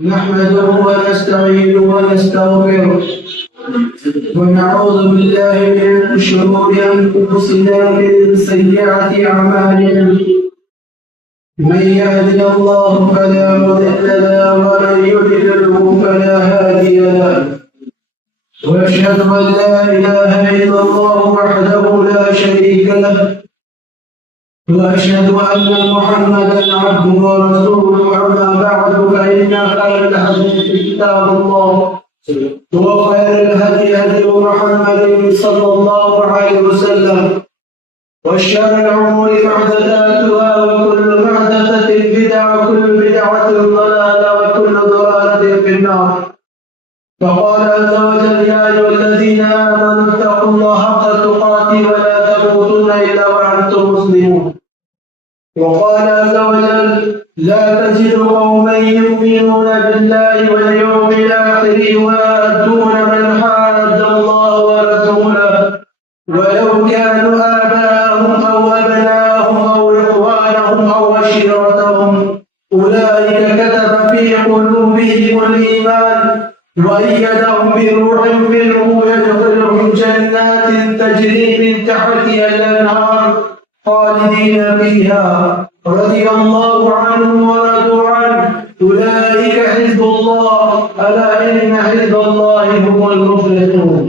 نحمده ونستعينه ونستغفره ونعوذ بالله من شرور أنفسنا ومن سيئات أعمالنا من يهده الله فلا مضل له ومن يضلله فلا هادي له وأشهد أن لا إله إلا الله وحده لا شريك له وأشهد أن محمدا عبده ورسوله أما بعد فإن خير الحديث كتاب الله وخير الهدي هدي محمد صلى الله عليه وسلم وشر الأمور محدثاتها وكل محدثة بدعة وكل بدعة ضلالة وكل ضلالة في النار. فقال عز وجل يا أيها الذين آمنوا اتقوا الله حق تقاته ولا تموتن إلا وأنتم مسلمون. وقال عز وجل لا تجد قوما يؤمنون بالله واليوم الآخر يوادون من حاد الله ورسوله ولو كانوا آباءهم أو أبناءهم أو إخوانهم أو عشيرتهم أولئك كتب في قلوبهم الإيمان وأيدهم بروح منه يدخلهم جنات تجري من تحتها الأنهار خالدين فيها رضي الله عنهم ورضوا عنه أولئك حزب الله ألا إن حزب الله هم المفلحون.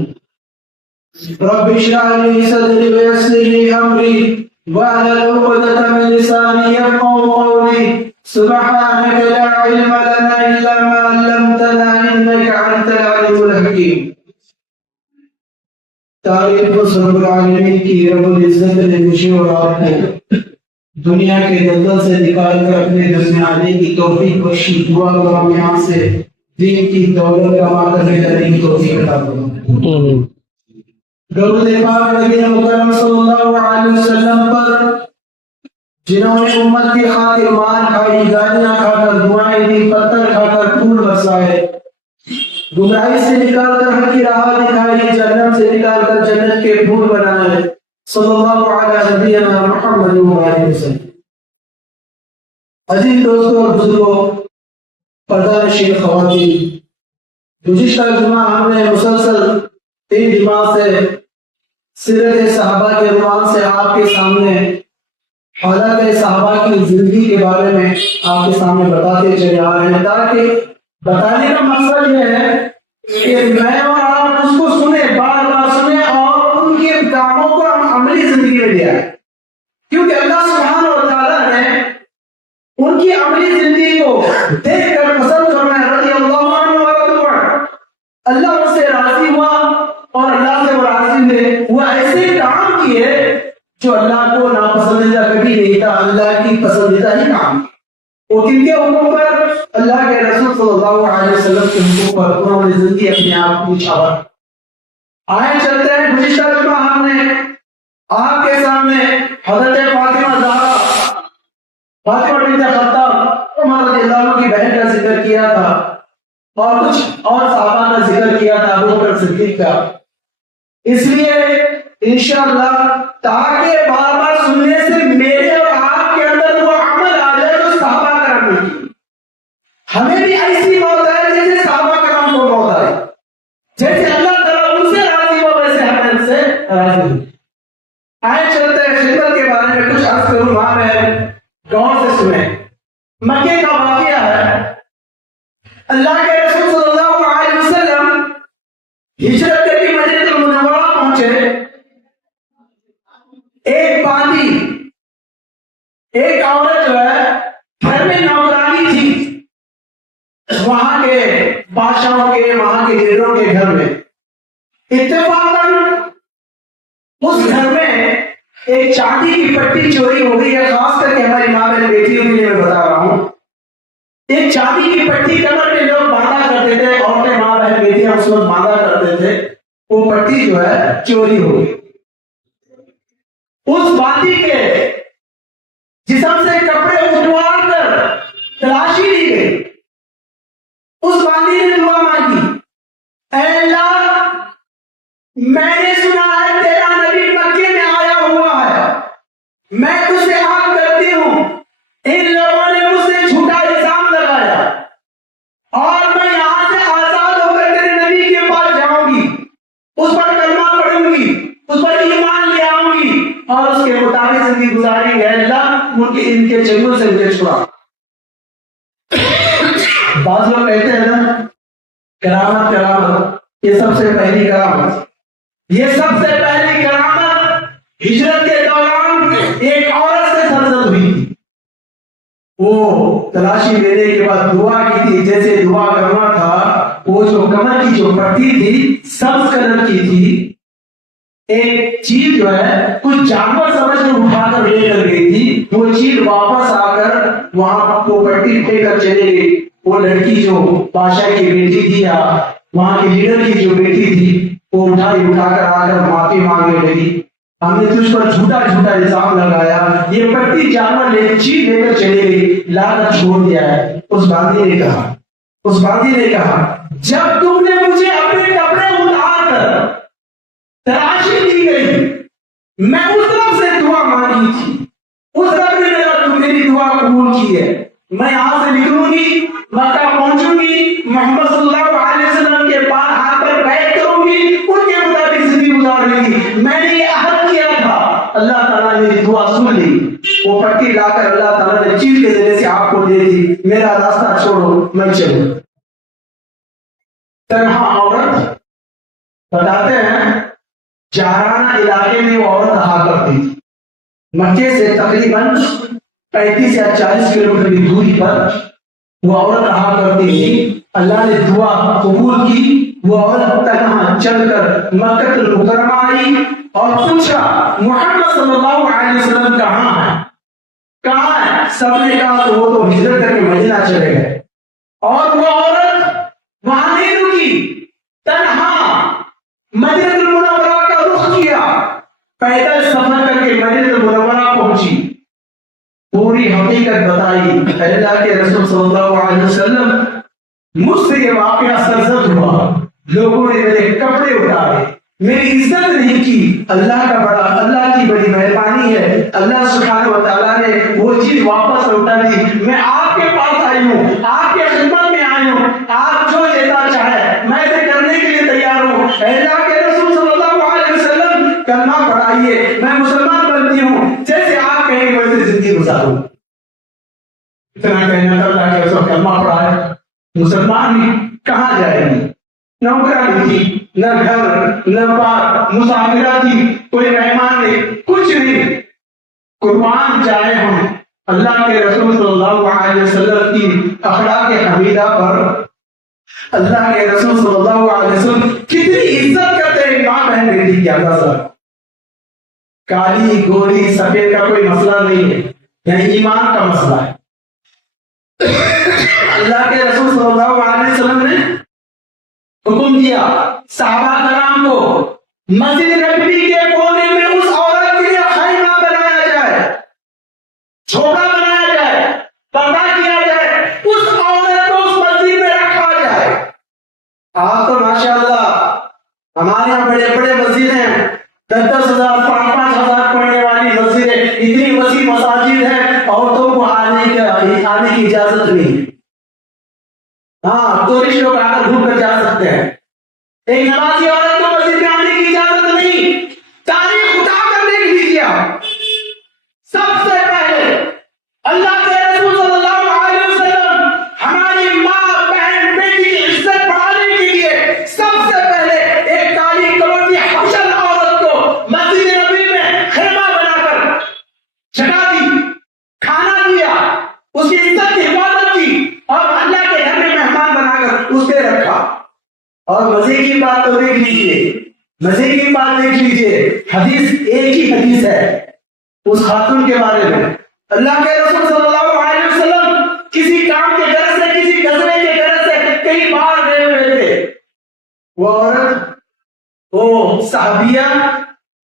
رب اشرح لي صدري ويسر لي أمري واحلل عقدة من لساني يفقهوا قولي سبحانك لا علم لنا إلا ما علمتنا إنك أنت العليم الحكيم. تعریف اس رب العالمین کی رب العزت نے مجھے اور آپ کو دنیا کے دلدل سے نکال کر اپنے گھر میں آنے کی توفیق بخشی. دعا کرو ہم یہاں سے دین کی دولت کما کر رہنے کی توفیق عطا کرو. درود پاک نبی مکرم صلی اللہ علیہ وسلم پر جنہوں نے امت کی خاطر مار کھائی, گالیاں کھا کر دعائیں دی, پتھر کھا کر پھول برسائے, گمراہی سے نکال کر حق کی راہ دکھائی, جہنم سے نکال کر جنت کے پھول بنائے. صلی اللہ علیہ نبینا محمد وآلہ وسلم. عزیز دوستوں اور بزرگوں, پردہ نشین خواتین, گزشتہ جمعہ ہم نے مسلسل 3 جمعہ سے سیرت صحابہ کے عنوان سے آپ کے سامنے حالات صحابہ کی زندگی کے بارے میں آپ کے سامنے بتاتے چلے آ رہے ہیں, تاکہ بتانے کا مقصد یہ ہے کہ میں اور آپ اس کو سنیں, بار بار سنیں اور ان کے کاموں کو ہم عملی زندگی میں لے آئیں, کیونکہ اللہ سبحانہ و تعالیٰ نے ان کی عملی زندگی کو دیکھ کر پسند فرمایا. رضی اللہ عنہ ورضوا عنہ, اللہ ان سے راضی ہوا اور اللہ سے وہ راضی ہوئے. وہ ایسے کام کیے جو اللہ کو ناپسندیدہ کبھی نہیں تھا, اللہ کی پسندیدہ ہی کام. وہ کن کے حکم پر؟ اللہ کے رسول صلی اللہ علیہ وسلم کے حکم پر انہوں نے زندگی اپنے آپ کو چھاور. آئے چلتے ہیں, گزشتہ جمعہ ہم نے آپ کے سامنے حضرت فاطمہ زہرا, فاطمہ بنت خطاب عمر رضی اللہ عنہ کی بہن کا ذکر کیا تھا اور کچھ اور صحابہ کا ذکر کیا تھا, ابو بکر صدیق کا. اس لیے انشاءاللہ تاکہ بار بار سننے سے میرے اور آپ کے اندر وہ عمل آ جائے جو صحابہ کرام نے کی. ہمیں بھی ایسی موت آئے جیسے صحابہ کرام کو موت آئے, جیسے اللہ تعالیٰ ان سے راضی ہوا ویسے ہمیں ان سے راضی ہو. آئے چلتے ہیں خدمت کے بارے میں کچھ عرض کروں, وہاں میں غور سے سنیں. مکے کا واقعہ ہے. اللہ کے رسول صلی اللہ علیہ وسلم ہجرت کر کے مدینہ المنورہ پہنچے. ایک باندی, ایک عورت جو ہے گھر میں نوکرانی تھی, وہاں کے بادشاہوں کے, وہاں کے لیڈروں کے گھر میں. اتفاقاً اس گھر میں ایک چاندی کی پٹی چوری ہو گئی ہے. خاص کر کے ہماری ماں بہن بیٹیوں کے لیے میں بتا رہا ہوں. ایک چاندی کی پٹی کمر میں لوگ باندھا کرتے تھے, عورتیں ماں بہن بیٹیاں اس وقت باندھا کرتے تھے. وہ پٹی جو ہے چوری ہو گئی. اس باندی کے جسم سے کپڑے اتوار کر تلاشی لی گئی. اس باندی نے دعا مانگی, اے اللہ میں نے سنا ہے تیرا نبی مکے میں آیا ہوا ہے, میں تجھ سے عہد کرتی ہوں ان لوگوں نے مجھ سے جھوٹا زندگی گزاری ہے، اللہ ان کے چنگل سے مجھے چھڑا۔ بعض لوگ کہتے ہیں نا کرامت کرامت، یہ سب سے پہلی کرامت، یہ سب سے پہلی کرامت ہجرت کے دوران ایک عورت سے سرزد ہوئی تھی۔ وہ تلاشی لینے کے بعد دعا کی تھی، جیسے دعا کرنا تھا، وہ جو کمر کی جو پٹی تھی سبز کلر کی تھی، ایک چیل جو ہے کچھ جانور سمجھ کر اٹھا کر لے کر گئی تھی، وہ چیل واپس آ کر وہاں وہ پٹی پھینک کر چلے گئی۔ وہ لڑکی جو بادشاہ کی بیٹی تھی یا وہاں کے لیڈر کی جو بیٹی تھی، وہ اٹھا کر آ کر معافی مانگنے لگی، ہم نے تجھ پر جھوٹا جھوٹا الزام لگایا، یہ پٹی جانور چیز لے کر چلے گئی، لا کر چھوڑ دیا ہے۔ اس باندھی نے کہا جب تم نے مجھے اپنے کپڑے اتار کر تلاشی دی گئی، میں اس طرف سے دعا مانگی تھی، اس رب نے میری دعا قبول کی ہے، میں یہاں سے نکلوں گی، مکہ پہنچوں گی، محمد صلی اللہ علیہ وسلم کے پاس ہاتھ پر بیعت کروں گی، ان کے مطابق زندگی گزاروں گی، میں نے یہ عہد کیا تھا۔ اللہ تعالیٰ نے میری دعا سن لی، وہ پٹی لا کر اللہ تعالیٰ نے چیل کے ذریعے سے آپ کو دے دی، میرا راستہ چھوڑو میں چلوں۔ تنہا عورت بتاتے ہیں جارانہ علاقے میں وہ عورت رہا کرتی تھی، مکے سے تقریباً 35 یا 40 کلومیٹر کی دوری پر وہ عورت رہا کرتی تھی۔ اللہ نے دعا قبول کی، وہ عورت تنہا چل کر مکہ المکرمہ آئی اور پوچھا محمد صلی اللہ علیہ وسلم کہاں ہے؟ سب نے کہا تو وہ تو ہجرت کر کے مدینہ چلے گئے، اور وہ عورت وہاں نہیں رکی، تنہا مدینہ المنورہ کا رخ کیا، پیدل سفر کر کے مدینہ المنورہ پہنچی، پوری حقیقت بتائی۔ اللہ کے رسول صلی اللہ علیہ وسلم مجھ سے یہ واقعہ سرزد ہوا، لوگوں نے میرے کپڑے اتارے، میری عزت نہیں کی، اللہ کی بڑی مہربانی ہے، اللہ سبحانہ و تعالیٰ نے وہ چیز واپس لوٹا دی، میں آپ کے پاس آئی ہوں، آپ کے خدمت میں آئی ہوں، آپ جو لیتا چاہے میں اسے کرنے کے لیے تیار ہوں۔ اللہ کے رسول صلی اللہ علیہ وسلم کلمہ پڑھائیے، میں مسلمان بنتی ہوں، جیسے آپ کہیں گے ویسے زندگی گزاروں۔ اتنا کہنا تھا، اللہ کے رسول کلمہ پڑھائے، مسلمان کہاں جائے گی؟ نوکرانی تھی، نہ گھر نہ بار، مسافرہ تھی، کوئی مہمان نہیں، کچھ نہیں، قربان جائے ہم اللہ کے رسول صلی اللہ علیہ وسلم کی اخلاق حمیدہ پر۔ اللہ کے رسول صلی اللہ علیہ وسلم کتنی عزت کرتے ہیں، ماں بہن بیٹی کی اندازہ، کالی گوری سفید کا کوئی مسئلہ نہیں ہے، یعنی ایمان کا مسئلہ ہے۔ اللہ کے رسول صلی اللہ علیہ وسلم نے حکم دیا صحابہ کرام کو مسجد نبوی کے کونے میں اس عورت کے لیے خیمہ بنایا جائے، چھوڑا بنایا جائے، پردہ کیا جائے، اس عورت کو اس مسجد میں رکھا جائے۔ آپ تو ماشاءاللہ ہمارے یہاں بڑے بڑے مسجد ہیں، 10,000 5,000 پڑھنے والی مسجدیں، اتنی وسیع مساجد ہیں، عورتوں کو آنے کی اجازت نہیں۔ ہاں ٹورسٹ لوگ آ کر گھوم کر جا سکتے ہیں، ایک نمازی عورت کو مسجد میں آنے کی اجازت نہیں۔ تاریخ اٹھا کر دیکھ لیجیے آپ، سب سے پہلے اللہ کے رسول صلی اللہ علیہ وسلم ہماری ماں بہن بیٹی کی عزت بڑھانے کے لیے سب سے پہلے ایک کالی کلوٹی حبشن عورت کو مسجد نبوی میں خیمہ بنا کر جگہ دی، کھانا دیا، اس کی عزت کی حفاظت کی، اور اللہ کے گھر میں مہمان بنا کر اس پہ رکھا۔ اور مزے کی بات تو دیکھ لیجیے، حدیث ایک ہی حدیث ہے اس خاتون کے بارے میں۔ اللہ کے رسول صلی اللہ علیہ وسلم کسی کام کے غرض سے، کسی غزوے کے غرض سے کئی بار گئے ہوئے تھے، وہ عورت، وہ صحابیہ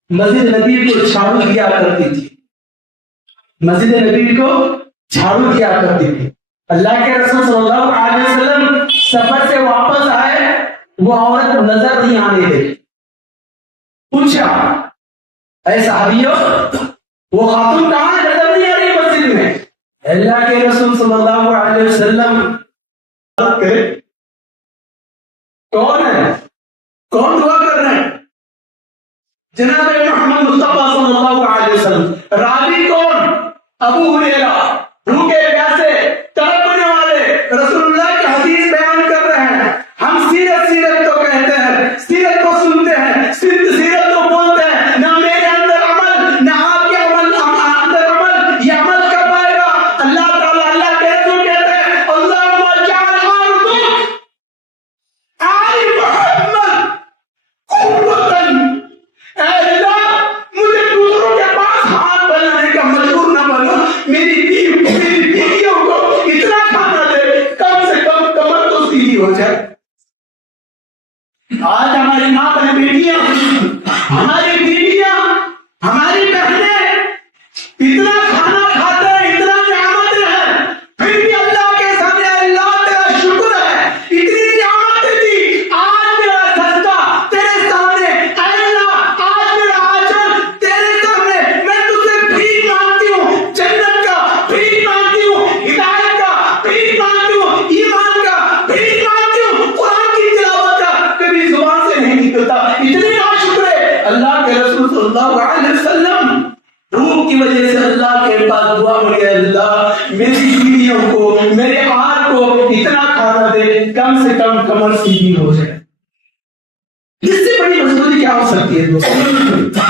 مسجد نبی کو جھاڑو دیا کرتی تھی، مسجد نبی کو جھاڑو دیا کرتی تھی۔ اللہ کے رسول صلی اللہ علیہ وسلم سفر سے واپس آئے، وہ عورت نظر نہیں آنے دے، پوچھا اے صحابیوں وہ خاتون کہاں ہے، نظر نہیں آ رہی مسجد میں؟ اللہ کے رسول صلی اللہ علیہ وسلم کون ہے، کون دعا کر رہے ہیں؟ جناب محمد مصطفیٰ صلی اللہ علیہ وسلم۔ راوی کو ابو ہریرہ بھوکے پیاسے تڑپنے والے رسول اللہ کی حدیث بیان کر رہے ہیں. ہم سیرت سیرت تو کہتے ہیں, سیرت تو سنتے ہیں, سیرت تو بولتے ہیں, نہ میرے اندر عمل نہ آپ کے عمل اندر عمل. یہ عمل کب آئے گا؟ اللہ تعالیٰ اللہ کے رسول کہتے ہیں اللہم اجعل ارضک آل محمد قوتاً. اے اللہ مجھے دوسروں کے پاس ہاتھ بنانے کا مجبور نہ بنو. میری بیویوں کو اتنا کھانا دے کم سے کم کمر تو سیدھی ہو جائے. آج ہماری ماں بہن بیٹیاں, ہماری بیویاں, ہماری بہنیں اتنا کھانا کھاتے ہیں, اتنا نعمت ہے, پھر بھی اللہ کے سامنے اللہ تیرا شکر ہے, اتنی نعمت دی. آج میرا سجدہ تیرے سامنے, اے اللہ آج میرا آنچل تیرے سامنے, میں تجھ سے بھیک مانگتی ہوں, جنت کا بھیک مانگتی ہوں, ہدایت کا بھیک مانگتی ہوں, ایمان کا بھیک مانگتی ہوں, قرآن کی تلاوت کا کبھی زبان سے نہیں نکلتا. اتنی ناشکر ہے. اللہ کے رسول صلی اللہ علیہ وسلم روح کی وجہ سے اللہ کے پاس دعا مانگے, اللہ میری بیویوں کو, میرے آل کو اتنا کھانا دے کم سے کم کمر سیدھی ہو جائے. اس سے بڑی مزدوری کیا ہو سکتی ہے دوستوں؟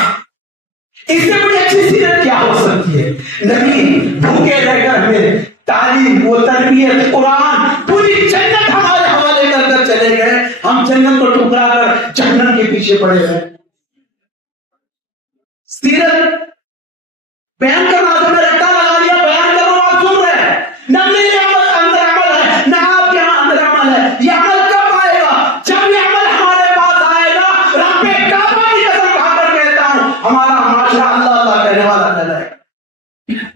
اس سے بڑی اچھی سیرت کیا ہو سکتی ہے؟ نبی بھوکے رہ کر ہمیں تعلیم و تربیت قرآن پوری جنت ہمارے حوالے کر کر چلے گئے. ہم جنت کو ٹھکرا کر جہنم کے پیچھے پڑے ہیں. سیرت بیان کرنا تمہیں رٹا لگا لیا, بیان کرو آپ سن رہے ہیں, نہ میرے اندر عمل ہے نہ آپ کے اندر عمل ہے. یہ عمل کب آئے گا؟ جب یہ عمل ہمارے پاس آئے گا. رب کعبہ کی قسم کھا کر کہتا ہوں ہمارا معاشرہ اللہ اللہ کہنے والا کہلائے گا.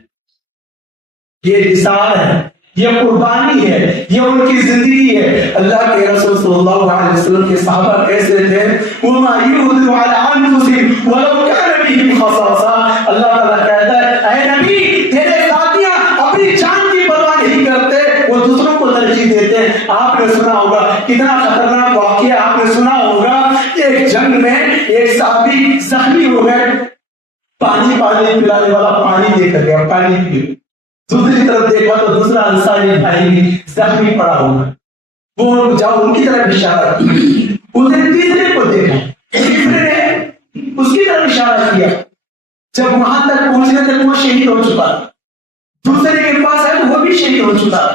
یہ نثار ہے, یہ قربانی ہے, یہ ان کی زندگی ہے. اللہ کے رسول صلی اللہ علیہ وسلم کے صحابہ کیسے تھے؟ وَمَا يُؤْذُوا عَلَىٰ أَنفُسِهِمْ وَلَوْ كَانَ بِهِمْ خَصَاصَةٌ. اللہ تعالیٰ کہتا ہے اے نبی تیرے ساتھیاں اپنی جان کی پرواہ نہیں کرتے, وہ دوسروں کو ترجیح دیتے ہیں. آپ نے سنا ہوگا کتنا خطرناک واقعہ, آپ نے سنا ہوگا ایک جنگ میں ایک صحابی زخمی ہو گئے, پانی پلانے والا پانی دے کر گیا, پانی پی. دوسری طرف دیکھا تو دوسرا انصاری بھائی بھی زخمی پڑا ہوا, وہ جاؤ ان کی طرف اشارہ کیا. اسے تیسرے کو دیکھا, تیسرے نے اس کی طرف اشارہ کیا. جب وہاں تک پہنچنے تک وہ شہید ہو چکا, دوسرے کے پاس آئے تو وہ بھی شہید ہو چکا,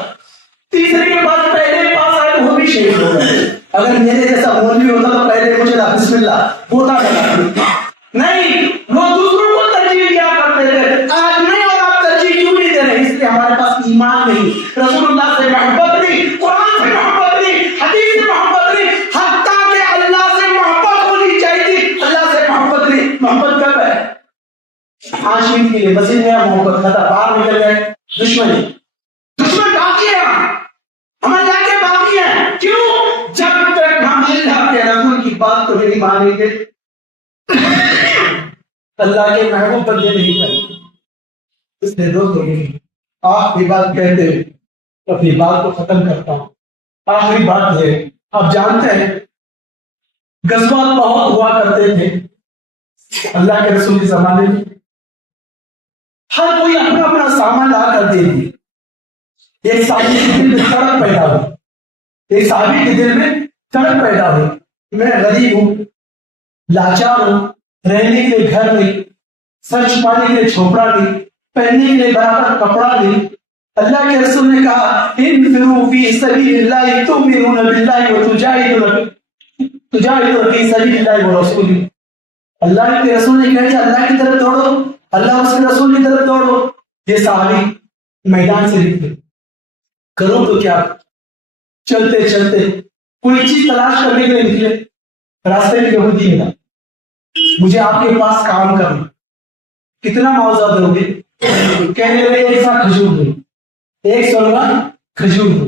تیسرے کے پاس پہلے پاس آئے تو وہ بھی شہید ہو گئے. اگر میرے جیسا مولوی ہوتا تو پہلے مجھے بسم اللہ بوتا لگا, نہیں وہ دوسروں کو ترجیح دیا کرتے تھے. آج نہیں, اور آپ ترجیح کیوں نہیں دے رہے؟ اس لیے ہمارے پاس ایمان نہیں, رسول اللہ سے محبت نہیں, قرآن سے محبت نہیں, حدیث سے محبت نہیں, حتیٰ کہ اللہ سے محبت ہونی چاہیے, اللہ سے محبت نہیں. محبت کب ہے؟ عاشق کے لیے مسجد میں محبت تھا, باہر نکل گئے دشمن باقی ہے, ہم اللہ کے باقی ہیں. کیوں؟ جب تک ہم اللہ کے رسول کی بات کو نہیں مانیں گے اللہ کے محبوب بندے نہیں کریں گے. اس نے دوستوں آخری بات کہتے ہوئے اپنی بات کو ختم کرتا ہوں. آخری بات ہے, آپ جانتے ہیں غزوات بہت ہوا کرتے تھے اللہ کے رسول کے زمانے میں. ہر کوئی اپنا اپنا سامان لا کر دے دی. ایک صحابی کے دل میں تڑپ پیدا ہوئی, ایک صحابی کے دل میں تڑپ پیدا ہوئی, میں غریب ہوں, لاچار ہوں, رہنے کے لیے گھر نہیں, سر چھپانے کے لیے چھوپڑا نہیں, پہننے کے لیے برابر کپڑا نہیں. اللہ کے رسول نے کہا انفروا فی سبیل اللہ تؤمنون باللہ وتجاہدون فی سبیل اللہ ورسولہ. اللہ کے رسول نے کہا کہ اللہ کی طرف دوڑو, اللہ اس کے رسول کی طرف دوڑو. یہ صحابی میدان سے نکلے, کرو تو کیا, چلتے چلتے کوئی چیز تلاش کرنے کے لیے نکلے. راستے میں یہودی ملا, مجھے آپ کے پاس کام کرنا, کتنا معاوضہ دو گے؟ کہنے لگے ایک سا کھجور دو, 100 سولہ کھجور دو.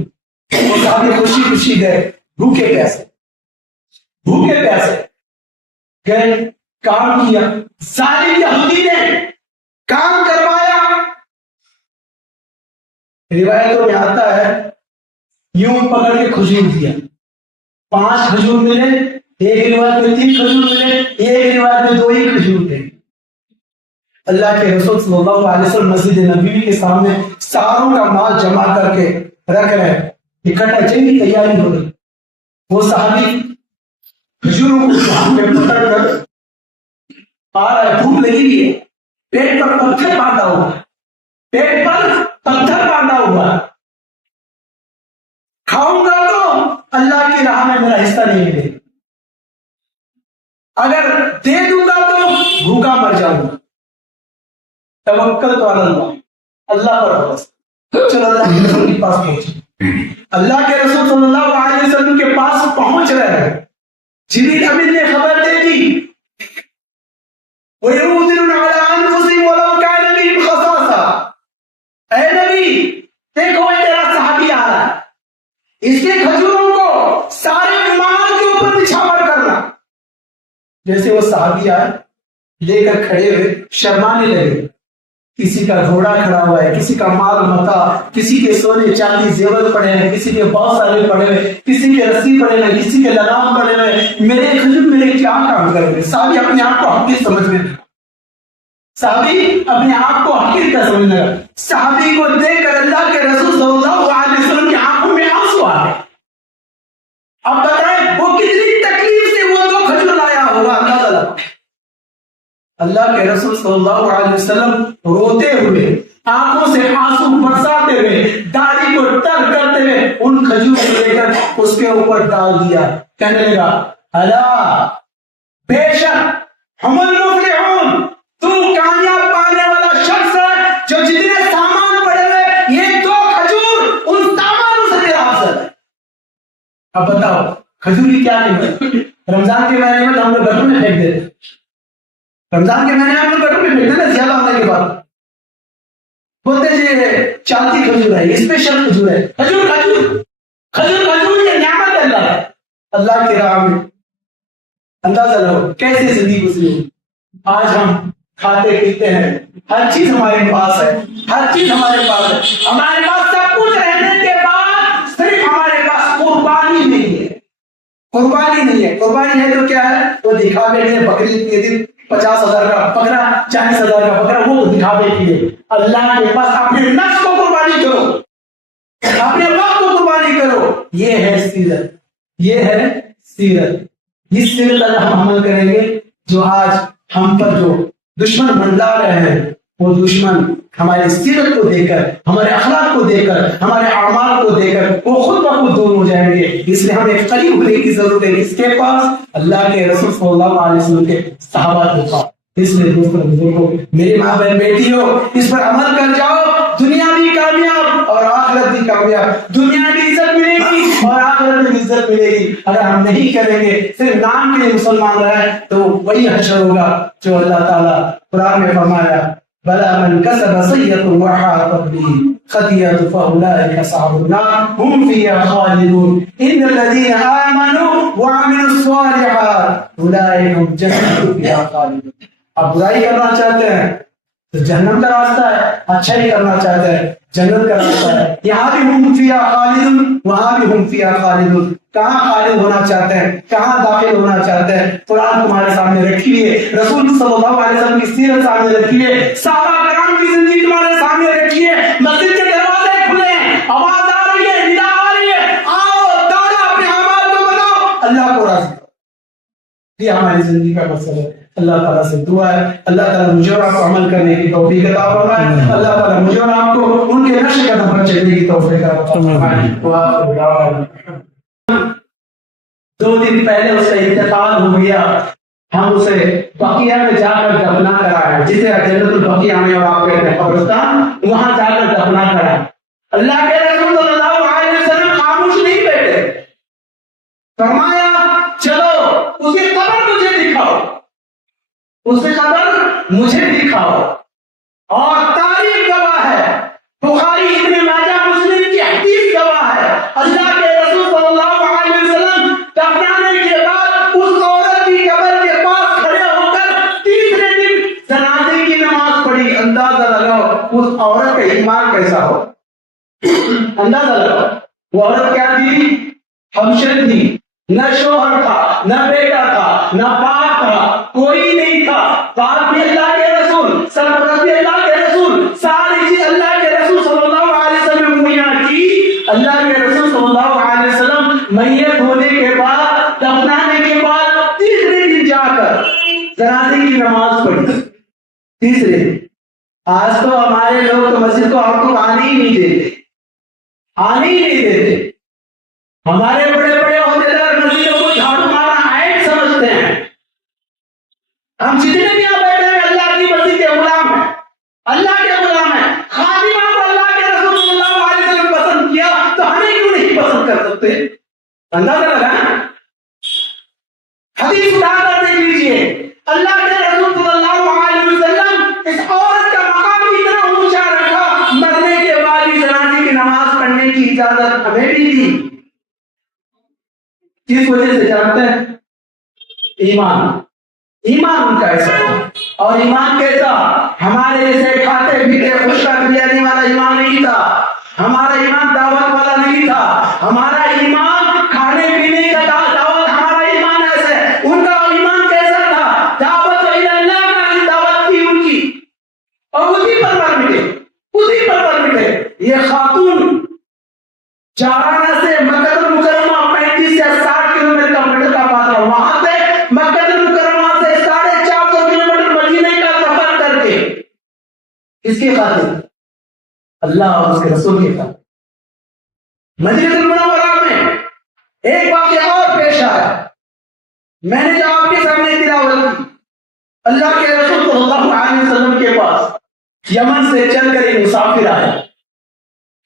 وہ صحابی خوشی خوشی گئے, بھوکے پیاسے گئے, کام کیا. ظالم یہودی نے کام کروایا. روایتوں میں آتا ہے یوں پکڑ کے کھجور دیا, 5 کھجور ملے, ایک روایت میں 3 کھجور ملے, ایک روایت میں 2 ہی کھجور تھے. اللہ کے رسول صلی اللہ علیہ وسلم مسجد نبوی کے سامنے ساروں کا مال جمع کر کے رکھ رہے ہیں، اکٹھا جنگ کی تیاری ہو رہی. وہ صحابی کھجوروں کو پکڑ کر آ رہا ہے، بھوک لگی ہوئی ہے، پیٹ پر پتھر باندھا ہوا، پیٹ پر پتھر باندھا ہوا، کھاؤں گا تو اللہ کی راہ میں میرا حصہ نہیں ملے، اگر دے دوں گا تو بھوکا مر جاؤں گا. توکل تو اللہ، اللہ پر بھروسہ. چلو اللہ کے رسول کے پاس پہنچے. اللہ کے رسول صلی اللہ علیہ وسلم کے پاس پہنچ رہے ہیں. جبریل امین نے خبر دے دی، وَيُؤْثِرُونَ عَلَىٰ أَنفُسِهِمْ وَلَوْ كَانَ بِهِمْ خَصَاصَةٌ. اے نبی دیکھو یہ تیرا صحابی آ رہا ہے، اس کے کھجوروں کو سارے مال کے اوپر نچھاور کرنا. جیسے وہ صحابی آئے لے کر کھڑے ہوئے، شرمانے لگے. کسی کا گھوڑا کھڑا ہوا ہے، کسی کا مال متا، کسی کے سونے چاندی زیور پڑے ہیں، کسی کے بہت سارے پڑے ہوئے، کسی کے رسی پڑے ہوئے، کسی کے لگام پڑے ہوئے. میرے کھجور میرے کیا کام کر رہے؟ صحابی اپنے آپ کو حقیر سمجھنے لگا. صحابی اپنے آپ کو حقیر کیا سمجھنے لگا. صحابی کو دیکھ کر اللہ کے رسول صلی اللہ علیہ وسلم کی آنکھوں میں آنسو آ گئے. اب بتائیں وہ کتنی تکلیف سے وہ دو کھجور لایا ہوگا. اللہ کے رسول صلی اللہ علیہ وسلم روتے ہوئے، آنکھوں سے آنسو برساتے ہوئے، داڑھی کو تر کرتے ہوئے ان کھجور کو لے کر اس کے اوپر ڈال دیا. کہنے لگا الا بے شک ہم المفلحون، تو کامیاب پانے والا شخص ہے جو جتنے سامان پڑے ہوئے یہ دو کھجور ان سامانوں سے تیرا حاصل ہے. اب بتاؤ کھجور کی کیا قیمت؟ رمضان کے مہینے میں تو ہم لوگ گھروں میں پھینک دیتے، رمضان کے مہینے میں ہم لوگ گھروں میں پھینکتے نا زیادہ ہونے کے بعد، بولتے جی چالتی کھجور ہے، اسپیشل کھجور ہے. کھجور کھجور کھجور کھجور یہ نعمت ہے اللہ ہے. اللہ کی راہ میں اندازہ لو کیسے زندگی گزری. آج ہم کھاتے پیتے ہیں، ہر چیز ہمارے پاس ہے، ہر چیز ہمارے پاس ہے، ہمارے پاس سب کچھ رہنے کے بعد صرف ہمارے پاس قربانی نہیں ہے. قربانی نہیں ہے. قربانی ہے تو کیا ہے؟ وہ دکھاوے کے بقرعید کے دن 50,000 کا بکرا، 40,000 کا بکرا، وہ دکھاوے کے لیے. اللہ کے پاس اپنے نفس کو قربانی کرو، اپنے وقت کو قربانی کرو. یہ ہے سیرت، یہ ہے سیرت. اس سیرت پر ہم عمل کریں گے. جو آج ہم پر جو دشمن منڈا رہے ہیں وہ دشمن ہمارے سیرت کو دے کر، ہمارے اخلاق کو دے کر، ہمارے اعمال کو دے کر وہ خود بخود دور ہو جائیں گے. اس لیے ہمیں قریب ہونے کی ضرورت ہے. اس کے پاس اللہ کے رسول صلی اللہ علیہ وسلم کے صحابہ کے پاس. اس لیے دوستوں بزرگوں، میری ماں بہن بیٹی ہو، اس پر عمل کر جاؤ. دنیا بھی کامیاب اور آخرت بھی کامیاب. دنیا بھی عزت ملے گی اور آخرت بھی عزت ملے گی. اگر ہم نہیں کریں گے، صرف نام کے لیے مسلمان رہے تو وہی حشر ہوگا جو اللہ تعالیٰ قرآن میں فرمایا بلا من کسب سیئۃ وحاقت به خطیئۃ فاولئک اصحاب النار هم فیہا خالدون. ان الذین آمنوا وعملوا الصالحات اولئک هم جنات فیہا خالدون. آپ برائی کرنا چاہتے ہیں تو جہنم کا راستہ ہے، اچھائی کرنا چاہتے ہیں جنت کا راستہ ہے. یہاں بھی ہم فیہا خالدون، وہاں بھی ہم فیہا خالدون. کہاں خالد ہونا چاہتے ہیں، کہاں داخل ہونا چاہتے ہیں؟ قرآن تمہارے سامنے رکھیے، رسول صلی اللہ علیہ وسلم کی سیرت سامنے رکھیے، صحابہ کرام کی زندگی تمہارے سامنے رکھیے. مسجد کے دروازے کھلے ہیں، آواز آ رہی ہے، ندا آ رہی ہے، آؤ دوڑو اپنے اعمال کو بناؤ، اللہ کو راضی کرو. یہ ہماری زندگی کا مقصد ہے. اللہ تعالیٰ سے دعا ہے اللہ تعالیٰ مجھے اور آپ کو عمل کرنے کی توفیق عطا فرمائے. اللہ تعالیٰ مجھے اور آپ کو ان کے نقش قدم پر چلنے کی توفیق عطا فرمائے. 2 دن پہلے اس کا انتقال ہو گیا. ہم اسے بقیہ میں جا کر دفنا کرائے، جسے جنت البقیع میں اور آپ کہتے ہیں قبرستان، وہاں جا کر دفنا کرائے. اللہ کے رسول صلی اللہ علیہ وسلم خاموش نہیں بیٹھے، فرمایا چلو اس کی قبر مجھے دکھاؤ، اس کی قبر مجھے دکھاؤ. اور تاریخ گواہ ہے، بخاری ابن ماجہ مسلم کی حدیث گواہ ہے. اللہ کے رسول صلی اللہ علیہ وسلم دفنانے کے بعد اس عورت کی قبر کے پاس کھڑے ہو کر تیسرے دن جنازے کی نماز پڑھی. اندازہ لگاؤ اس عورت کا ایمان کیسا ہو. اندازہ لگاؤ وہ عورت کیا تھی؟ ہمشر تھی، نہ شوہر تھا، نہ بیٹا تھا، نہ باپ تھا، کوئی نہیں تھا. بعد میں اللہ کے رسول رسول، سرپرستی اللہ کے رسول، ساری چیز اللہ کے رسول صلی اللہ علیہ وسلم مہیا کی۔ اللہ کے رسول صلی اللہ علیہ وسلم میت ہونے کے بعد، دفنانے کے بعد تیسرے دن جا کر جنازے کی نماز پڑھی۔ تیسرے دن۔ آج تو ہمارے لوگ تو مسجد کو آپ کو آنے ہی نہیں دیتے، آنے ہی نہیں دیتے۔ ہمارے بڑے بڑے عہدیدار مسجدوں کو جھاڑو مارنا عیب سمجھتے ہیں۔ ہم جتنے بھی یہاں بیٹھے ہیں اللہ کی مسجد کے غلام ہیں، اللہ کے غلام ہیں۔ خادمہ کو اللہ کے رسول صلی اللہ علیہ وسلم پسند کیا تو ہمیں کیوں نہیں پسند کر سکتے؟ اندازہ لگائیں۔ حدیث اٹھا کر دیکھ لیجیے، اللہ کے رسول صلی اللہ علیہ وسلم اس عورت کا مقام اتنا اونچا رکھا، مرنے کے بعد بھی جنازے کی نماز پڑھنے کی اجازت ہمیں بھی دی۔ کس وجہ سے جانتے ہیں؟ ایمان، ایمان ان کا ایسا تھا۔ اور ایمان کیسا؟ ہمارے جیسے کھاتے پیتے خوشا بریانی والا ایمان نہیں تھا، ہمارا ایمان دعوت والا نہیں تھا، ہمارا ایمان کھانے پینے کا دعوت، ہمارا ایمان ایسا ہے۔ ان کا ایمان کیسا تھا؟ دعوت اللہ کا دعوت تھی ان کی، اور اسی پر مر مٹے، اسی پر مر مٹے۔ یہ خاتون جارانہ سے مکہ المکرمہ 35 سے 60 کلومیٹر کا مٹر کا پاتا، وہاں سے مکہ المکرمہ سے 450 کلومیٹر مدینے کا سفر کر کے، اس کی خاطر اللہ اور اس کے رسول کی خاطر مدینہ المنورہ میں ایک واقعہ اور پیش آیا۔ میں نے جو آپ کے سامنے تلاوت کی، اللہ کے رسول صلی اللہ علیہ وسلم کے پاس یمن سے چل کر ایک مسافر آیا،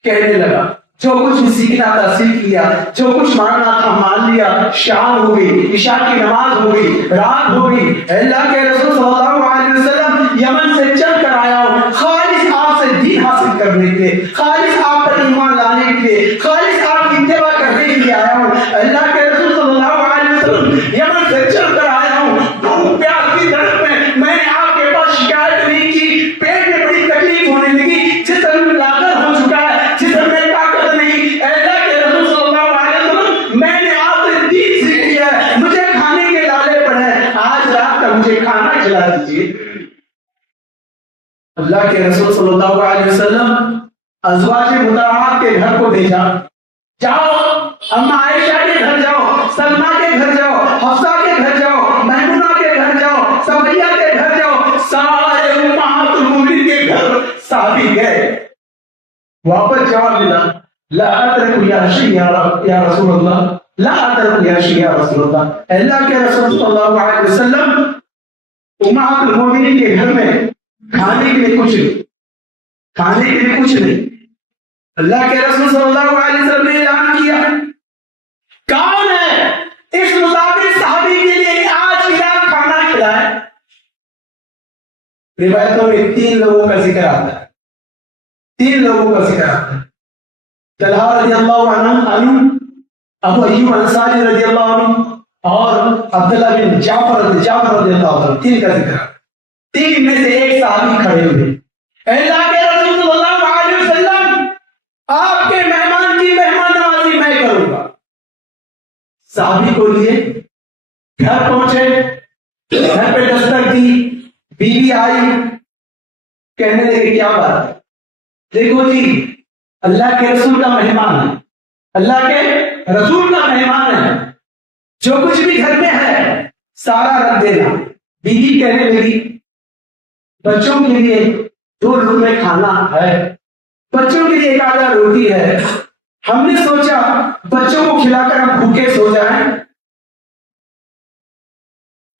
کہنے لگا جو کچھ بھی سیکھنا تھا سیکھ لیا، جو کچھ ماننا تھا مان لیا، شام ہو گئی، عشاء کی نماز ہو گئی، رات ہو گئی، اللہ کے رسول صلی اللہ علیہ وسلم یمن سے چل کر آیا ہوں خالص آپ سے دین حاصل کرنے کے لیے، خالص آپ پر ایمان لانے کے لیے، خالص آپ کی اتباع کرنے کے لیے آیا ہوں۔ اللہ کے رسول صلی اللہ علیہ وسلم یمن سے چل کر آیا ہوں، بھوک پیاس کی طرف میں نے آپ کے پاس شکایت نہیں کی، پیٹ میں بڑی تکلیف ہونے لگی، جسم میں لاغر ہو چکا ہے، جسم میں طاقت نہیں۔ اللہ کے رسول صلی اللہ علیہ وسلم میں نے آپ سے دین سیکھ لیا ہے، مجھے کھانے کے لالے پڑے ہیں، آج رات کا مجھے کھانا کھلا دیجیے۔ اللہ کے رسول صلی اللہ علیہ وسلم ازواج مطہرات کے گھر کو بھیجا، جاؤ اما عائشہ کے گھر جاؤ، سلمہ کے گھر جاؤ، حفصہ کے گھر جاؤ، میمونہ کے گھر جاؤ، صفیہ کے گھر جاؤ، سارے امہات المومنین کے گھر صحابی گئے۔ واپس جواب ملا، لا ادرک یا شیء یا رسول اللہ، لا ادرک یا شیء یا رسول اللہ۔ اللہ کے رسول صلی اللہ علیہ وسلم امہات المومنین کے گھر میں کھانے کے لیے کچھ نہیں، کھانے کے لیے کچھ نہیں۔ اللہ کے رسول صلی اللہ علیہ وسلم نے اعلان کیا، کون ہے اس مسافر صحابی کے لیے آج کی رات کھانا کھلائے؟ روایتوں میں 3 لوگوں کا ذکر آتا ہے، 3 لوگوں کا ذکر آتا ہے۔ طلحہ رضی اللہ عنہ، ابو ایوب انصاری رضی اللہ عنہ، اور عبداللہ بن جعفر رضی اللہ عنہ، 3 کا ذکر ہے۔ 3 میں سے ایک صحابی کھڑے ہوئے، اللہ کے رسول صلی اللہ علیہ وسلم آپ کے مہمان کی مہمان نوازی میں کروں گا۔ صحابی کو لیے گھر پہنچے، گھر پہ دستک دی، بیوی آئی، کہنے لگے کیا بات ہے؟ دیکھو جی اللہ کے رسول کا مہمان ہے، اللہ کے رسول کا مہمان ہے، جو کچھ بھی گھر میں ہے سارا رکھ دینا۔ بیوی کہنے لگی بچوں کے لیے 2 لقمے کھانا ہے، بچوں کے لیے 1 آدھا روٹی ہے، ہم نے سوچا بچوں کو کھلا کر ہم بھوکے سو جائیں،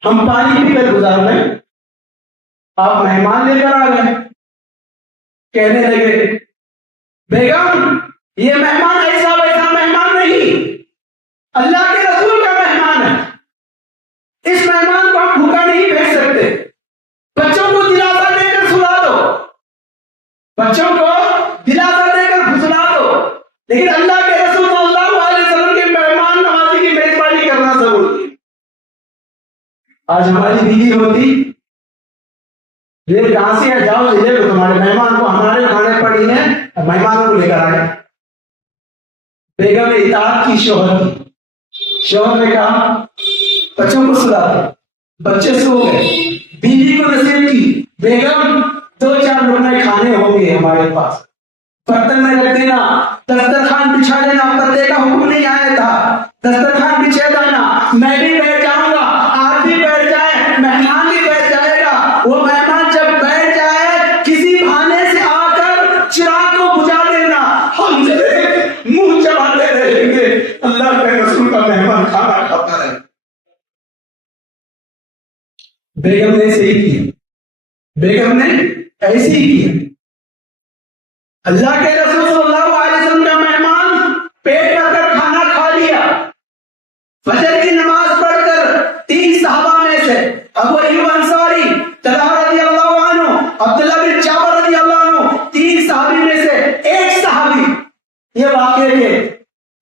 ہم پانی پی کر گزار لیں، آپ مہمان لے کر آ گئے۔ کہنے لگے بیگم یہ مہمان ایسا ویسا مہمان نہیں، اللہ کے رسول کا مہمان ہے، اس مہمان کو ہم بھوکا نہیں بھیج سکتے، بچوں کو دلاسا دے کر سلا دو، بچوں کو دلاسا دے کر سلا دو، لیکن اللہ کے رسول صلی اللہ علیہ وسلم کے مہمان نوازی کی میزبانی کرنا ضروری ہے۔ آج ہماری بیوی ہوتی یہ کہاں سے جاؤ لے لو تمہارے مہمان کو، ہمارے کھانے پڑی ہیں، مہمانوں کو لے کر آئے۔ بیگم اطاعت کی شوہر کی، شوہر نے کہا بچوں کو سلا دو، بچے سو گئے، بیوی کو نصیحت کی بیگم دو چار لقمے کھانے ہوں گے ہمارے پاس، برتن میں رکھ دینا، دسترخوان بچھا دینا، پردے کا حکم نہیں آیا تھا، دسترخوان بچھا دینا، میں بھی بیٹھ جاؤں گا، آپ بھی بیٹھ جائیں، مہمان بھی بیٹھ جائے گا، وہ مہمان جب بیٹھ جائے کسی بہانے سے آ کر چراغ کو بجھا دینا، ہم منہ چباتے رہیں گے، اللہ کے رسول کا مہمان کھانا کھاتا رہے۔ بیگم نے ایسے ہی کیا، بیگم نے ایسے ہی کیا۔ اللہ کے رسول صلی اللہ علیہ وسلم کا مہمان پیٹ بھر کر کھانا کھا لیا، فجر کی نماز پڑھ کر 3 صحابہ میں سے ابو ایوب انصاری، طلحہ رضی اللہ عنہ، عبداللہ بن جابر رضی اللہ عنہ، 3 صحابی میں سے ایک صحابی یہ واقعے کے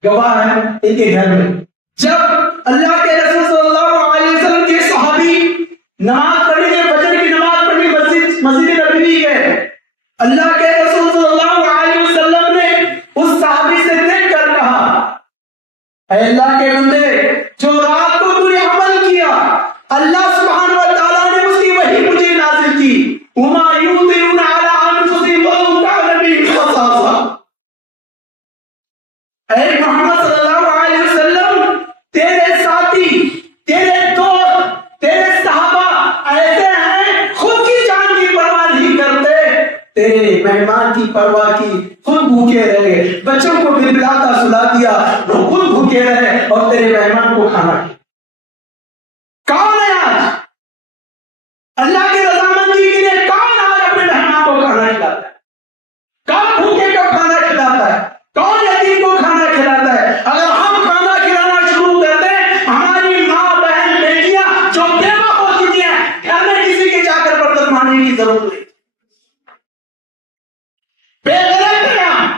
گواہ ہیں ان کے گھر میں، جب اللہ کے رسول صلی اللہ علیہ وسلم کے صحابی نماز پڑھی گئے، فجر کی نماز پڑھی، مسجد نبوی گئے، اللہ کے رسول صلی اللہ علیہ وسلم نے اس صحابی سے دیکھ کر کہا، اے اللہ کے بندے، جو رات کو تو نے عمل کیا اللہ سبحانہ و تعالیٰ نے اس کی وحی مجھے نازل کی، وما یؤثرون علی انفسہم ولو کان بہم خصاصہ، اے محمد صلی اللہ علیہ وسلم، تیرے ساتھی، تیرے دوست، تیرے صحابہ ایسے ہیں خود کی جان کی پرواہ نہیں کرتے، تیرے مہمان کی پرواہ کی، خود بھوکے رہے، بچوں کو بلبلاتا سلا دیا، وہ خود بھوکے رہے اور تیرے مہمان کو کھانا کھلایا۔ کون ہے آج اللہ کی رضامندی کے لیے، کون آج اپنے مہمان کو کھانا کھلاتا ہے؟ کون بھوکے کو کھانا کھلاتا ہے؟ کون یتیم کو کھانا کھلاتا ہے؟ اگر ہم کھانا کھلانا شروع کر دیں، ہماری ماں بہن بیٹیاں جو بیوہ ہو چکی ہیں، گھر میں کسی کے جا کر برتن ماننے کی ضرورت نہیں، بے غیرت ہیں ہم۔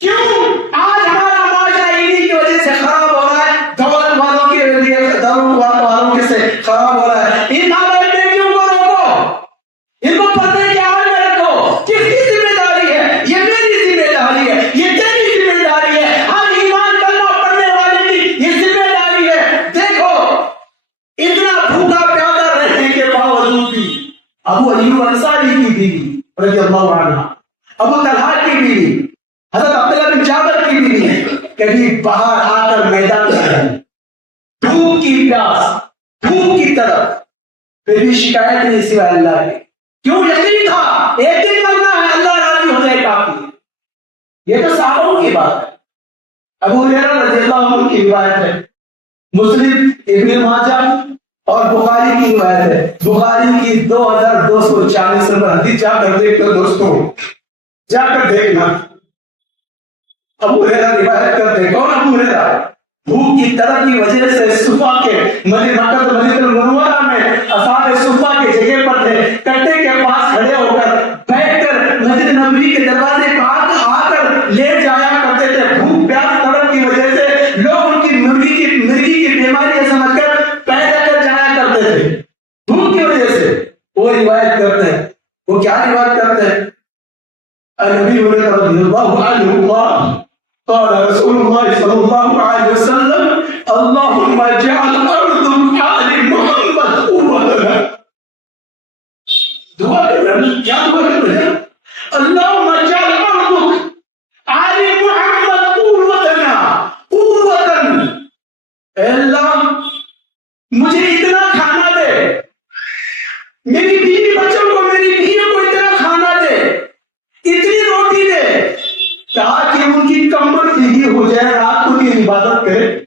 کیوں آج ہمارا معاشرہ انہی کی وجہ سے خراب ہو رہا ہے، دولت والوں کے لیے، دولت والوں کے سے خراب ہو رہا ہے۔ ان ماں بہن بیٹیوں کو روکو، ان کو پردے کے حال میں رکھو، کس کی ذمہ داری ہے؟ یہ میری ذمہ داری ہے، یہ تیری ذمہ داری ہے، ہر ایمان کلمہ پڑھنے والے کی یہ ذمہ داری ہے۔ دیکھو اتنا بھوکا پیاسا رہنے کے باوجود بھی ابو ایوب انصاری کی بیوی رضی اللہ عنہ، ابو طلحہ کی بیوی، حضرت عبداللہ بن جابر کی بیوی کبھی باہر آ کر میدان میں دھوپ کی پیاس، دھوپ کی طرف، پھر بھی شکایت نہیں سوائے اللہ کی، کیوں؟ یقین تھا ایک دن مرنا ہے، اللہ راضی ہو جائے کافی ہے۔ یہ تو صحابوں کی بات ہے۔ ابو ہریرہ رضی اللہ عنہ کی روایت ہے، مسلم، ابن ماجہ اور بخاری کی روایت ہے، بخاری کی 2240 نمبر حدیث، جا کر دیکھ کر دوستوں، جا کر دیکھنا، ابو ہریرہ روایت کرتے، کون ابو ہریرہ؟ بھوک کی طرف کی وجہ سے صفا کے مدینہ المنورہ میں اصحاب صفا کے جگہ پر تھے، کٹے کے پاس کھڑے ہو کر بیٹھ کر مسجد نبوی کے دروازے پر آ کر لیٹ جایا کرتے تھے، بھوک پیاس طلب کی وجہ سے لوگ ان کی مرغی کی بیماری سمجھ کر پیدا کر جایا کرتے تھے، بھوک کی وجہ سے۔ وہ روایت کرتے ہیں، وہ کیا روایت کرتے ہیں؟ نبی رضی اللہ عنہ قال رسول اللہ صلی اللہ علیہ وسلم اللہم اجعل ارض آل محمد قوتنا، دعا کر رہے ہیں، کیا دعا کر رہے ہیں؟ اللہم اجعل ارض آل محمد قوتنا، قوتن، اے اللہ مجھے اتنا کھانا دے، میری